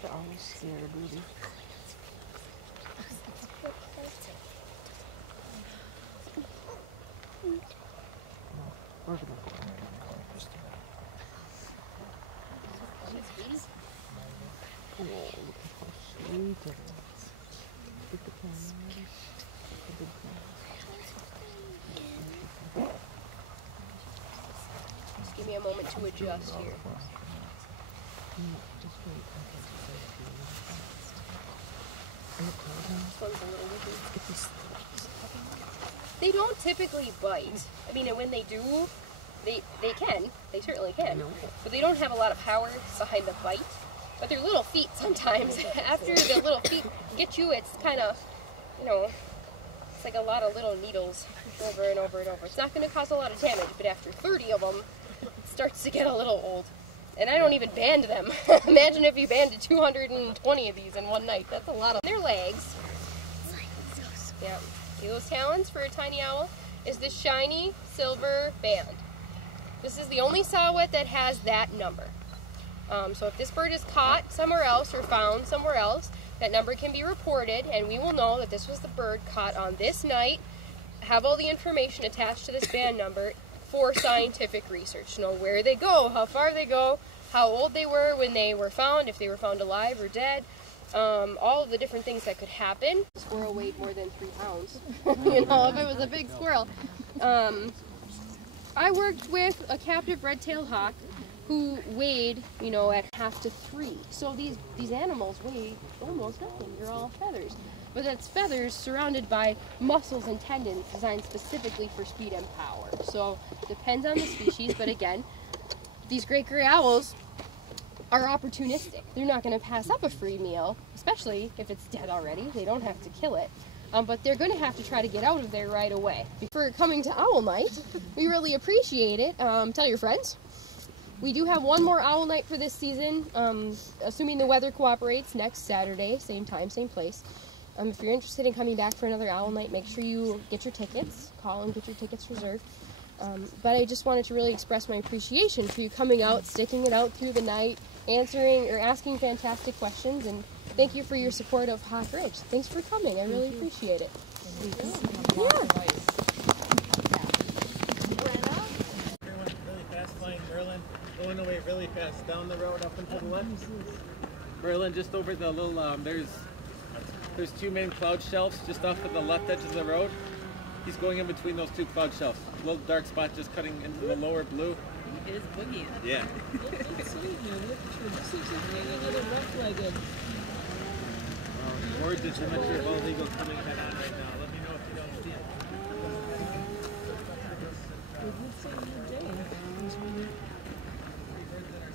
Aren't the owls scared, Ruby? We're gonna go. Oh, look at how sweet it is. Look at the camera. Just give me a moment to adjust here. Just wait. This one's a little wiggly. They don't typically bite. I mean, and when they do, they can. They certainly can. But they don't have a lot of power behind the bite. But their little feet sometimes, after the little feet get you, it's kind of, you know, it's like a lot of little needles over and over and over. It's not going to cause a lot of damage, but after 30 of them, it starts to get a little old. And I don't even band them. Imagine if you banded 220 of these in one night. That's a lot of their legs. Yeah. See those talons for a tiny owl? Is this shiny silver band. This is the only saw-whet that has that number. So if this bird is caught somewhere else or found somewhere else, that number can be reported, and we will know that this was the bird caught on this night, have all the information attached to this band number for scientific research. Know where they go, how far they go, how old they were when they were found, if they were found alive or dead, all of the different things that could happen. The squirrel weighed more than 3 pounds, you know, if it was a big squirrel. I worked with a captive red-tailed hawk who weighed, you know, at 1/2 to 3. So these animals weigh almost nothing. They're all feathers. But that's feathers surrounded by muscles and tendons designed specifically for speed and power. So it depends on the species, but again, these great gray owls are opportunistic. They're not going to pass up a free meal, especially if it's dead already. They don't have to kill it. But they're going to have to try to get out of there right away. For coming to Owl Night, we really appreciate it. Tell your friends. We do have one more Owl Night for this season, assuming the weather cooperates, next Saturday, same time, same place. If you're interested in coming back for another Owl Night, make sure you get your tickets. Call and get your tickets reserved. But I just wanted to really express my appreciation for you coming out, sticking it out through the night, answering or asking fantastic questions, and thank you for your support of Hawk Ridge. Thanks for coming. I really appreciate it. Merlin going away really fast down the road up and to the left. Merlin just over the little there's 2 main cloud shelves just off of the left edge of the road. He's going in between those 2 cloud shelves. A little dark spot just cutting into the lower blue. He is boogieing. Yeah. That's sweet, man. Look at you. This is a little rough-legged. Gorgeous immature bald eagle coming head on right now. Let me know if you don't see it.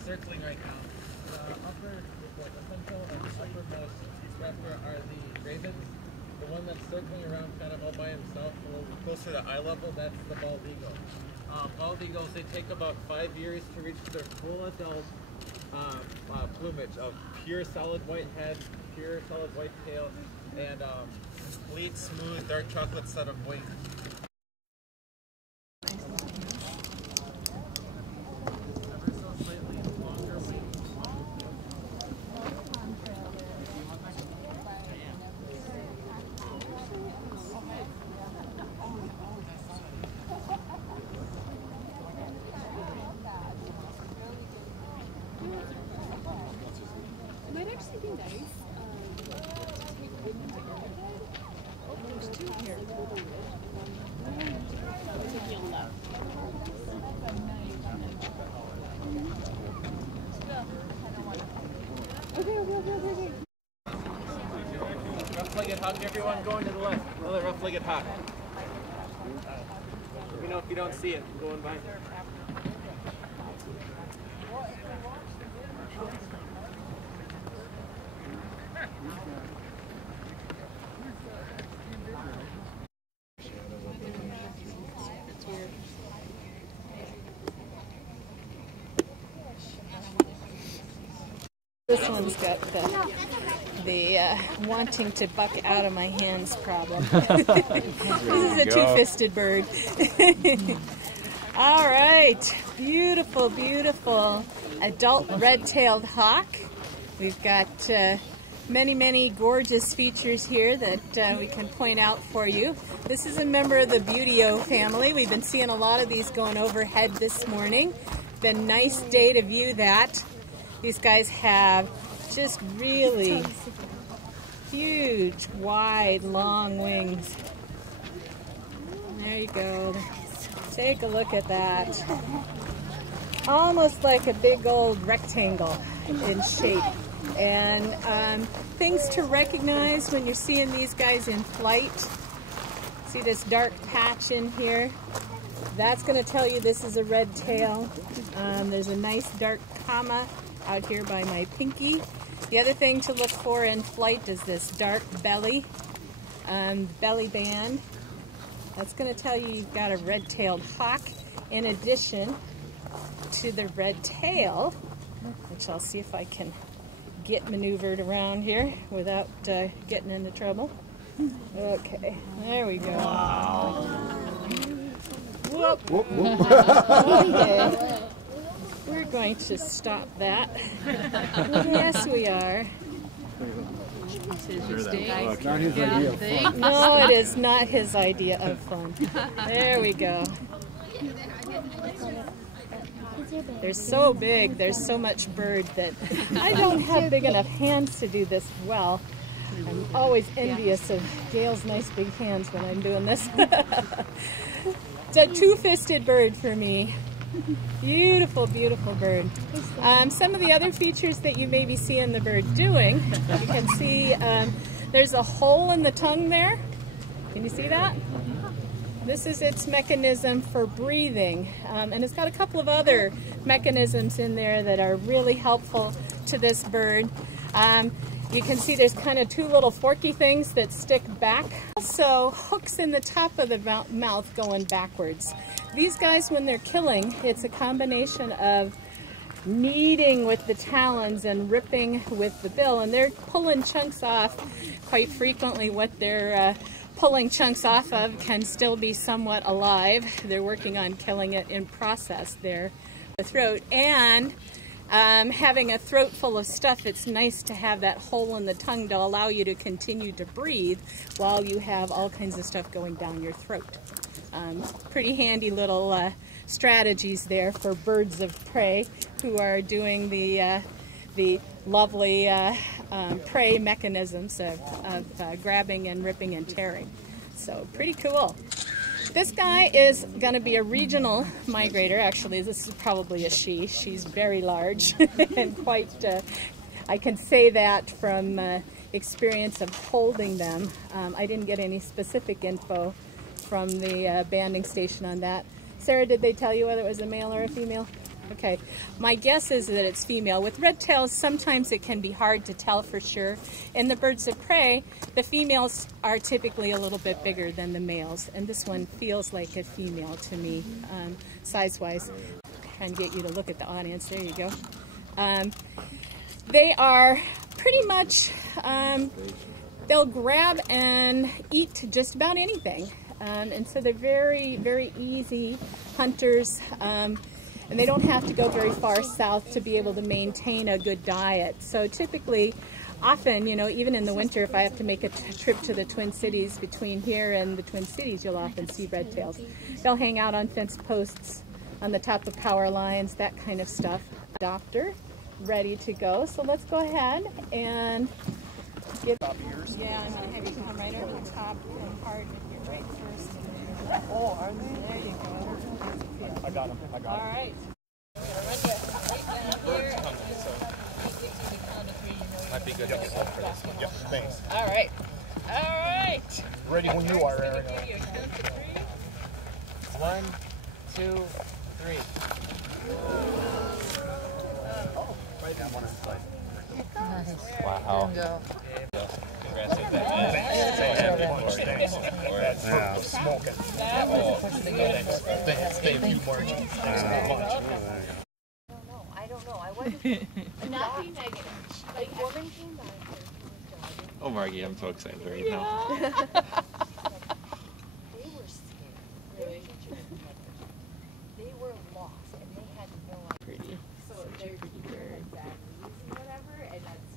Circling right now. The uppermost raptor are the ravens. The one that's circling around kind of all by himself, a little closer to eye level, that's the bald eagle. Bald eagles, they take about 5 years to reach their full adult plumage of pure solid white head, pure solid white tail, and complete smooth dark chocolate set of wings. Rough-legged hawk, everyone going to the left. Another rough-legged hawk. Let me know if you don't see it. I'm going by. This one's got the wanting to buck out of my hands problem. This is a two-fisted bird. All right, beautiful, beautiful adult red-tailed hawk. We've got many gorgeous features here that we can point out for you. This is a member of the Buteo family. We've been seeing a lot of these going overhead this morning. Been a nice day to view that. These guys have just really huge, wide, long wings. There you go. Take a look at that. Almost like a big old rectangle in shape. And things to recognize when you're seeing these guys in flight. See this dark patch in here? That's going to tell you this is a red tail. There's a nice dark comma out here by my pinky. The other thing to look for in flight is this dark belly band. That's going to tell you you've got a red-tailed hawk in addition to the red tail, which I'll see if I can get maneuvered around here without getting into trouble. Okay, there we go. Wow. Whoop. Whoop, whoop. Okay. We're going to stop that. Yes, we are. Not his idea of fun. No, it is not his idea of fun. There we go. They're so big, there's so much bird that I don't have big enough hands to do this well. I'm always envious of Gail's nice big hands when I'm doing this. It's a two-fisted bird for me. Beautiful, beautiful bird. Some of the other features that you may be seeing the bird doing, you can see there's a hole in the tongue there. Can you see that? This is its mechanism for breathing, and it's got a couple of other mechanisms in there that are really helpful to this bird. You can see there's kind of two little forky things that stick back. Also, hooks in the top of the mouth going backwards. These guys, when they're killing, it's a combination of kneading with the talons and ripping with the bill, and they're pulling chunks off. Quite frequently what they're pulling chunks off of can still be somewhat alive. They're working on killing it in process there. The throat, and having a throat full of stuff, it's nice to have that hole in the tongue to allow you to continue to breathe while you have all kinds of stuff going down your throat. Pretty handy little strategies there for birds of prey who are doing the lovely prey mechanisms of grabbing and ripping and tearing. So pretty cool. This guy is going to be a regional migrator. Actually, this is probably a she. She's very large and quite, I can say that from experience of holding them. I didn't get any specific info from the banding station on that. Sarah, did they tell you whether it was a male or a female? Okay, my guess is that it's female. With red tails, sometimes it can be hard to tell for sure. In the birds of prey, the females are typically a little bit bigger than the males, and this one feels like a female to me, size-wise. And get you to look at the audience. There you go. They are pretty much, they'll grab and eat just about anything. And so they're very easy hunters. And they don't have to go very far south to be able to maintain a good diet. So typically, often, you know, even in the winter, if I have to make a trip to the Twin Cities, between here and the Twin Cities, you'll often see red tails. They'll hang out on fence posts, on the top of power lines, that kind of stuff. Adopter, ready to go. So let's go ahead and get... Yeah, I'm going to have you come right over the top and hard right first. Oh, are they? There you go. I got him. I got him. All right. Might be good to get help for this one. Yep, thanks. All right. All right. Ready when you are, Aaron. 1, 2, 3. Oh, right down one side. Wow. Congrats with that. That's smoking. Thank you, Margie. Thanks very much. I don't know. I wasn't. Not being negative. Like, woman came by here. Oh, Margie, I'm so excited right now. They were scared. Really? They were lost and they had no idea. Pretty. So they're pretty bird. Whatever, and that's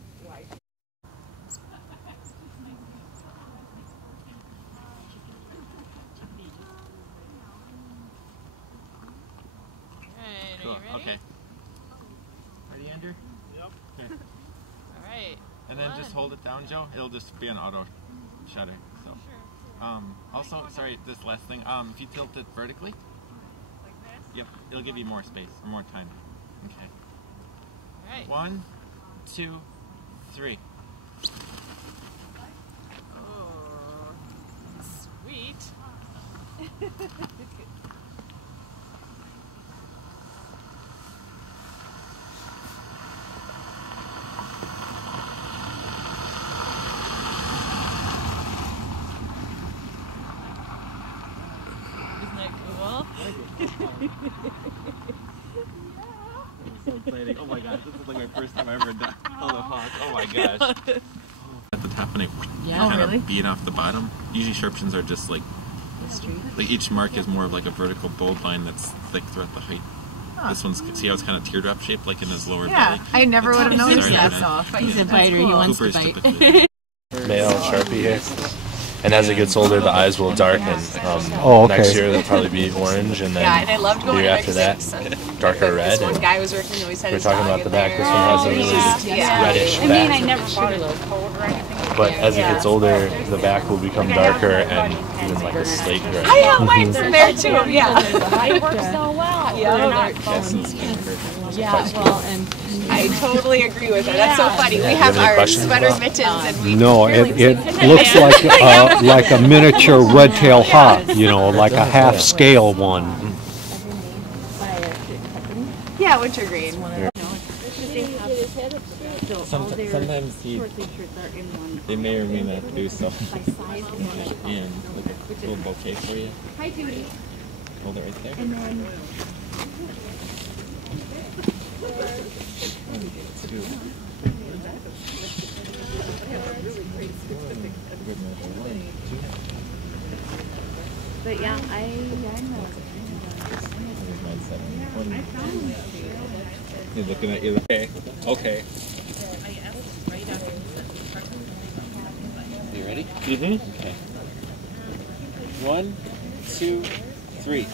Andrew? Yep. Here. All right. And then just hold it down, Joe. It'll just be an auto shutter. So. Also, sorry, this last thing. If you tilt it vertically. Like this? Yep. It'll give you more space or more time. Okay. All right. 1, 2, 3. Oh, sweet. Isn't that cool? So exciting. Oh my gosh, this is like my first time I've ever done all the hawks. Oh my gosh. At the top and it kind of beat off the bottom. Usually sharpshins are just like each mark is more of like a vertical bold line that's thick throughout the height. This one's, see how it's kind of teardrop shaped like in his lower belly? I never would have noticed that. He's a biter, he wants to bite. Male Sharpie here. And as it gets older, the eyes will darken. Next year, they'll probably be orange, and then and I loved the going year to after that, darker red. This one And guy was working, always had we're his talking dog about the in back. there. This one has a really reddish back. I never bought a coat or anything. But as it gets older, the back will become darker and even like a slate gray. I have mine in there too, yeah. It works so well. Yeah, well, and I totally agree with that. That's so funny. We have any our questions sweater about- mittens and we No, it looks like a miniature red-tailed hawk, you know, like a half-scale one. yeah, wintergreen. Sometimes they may or may not do so. And like a little bouquet for you. Hi, Judy. Hold it right there. And then but yeah, I know. He's looking at you. Okay. Okay. You ready? Mm-hmm. Okay. 1, 2, 3.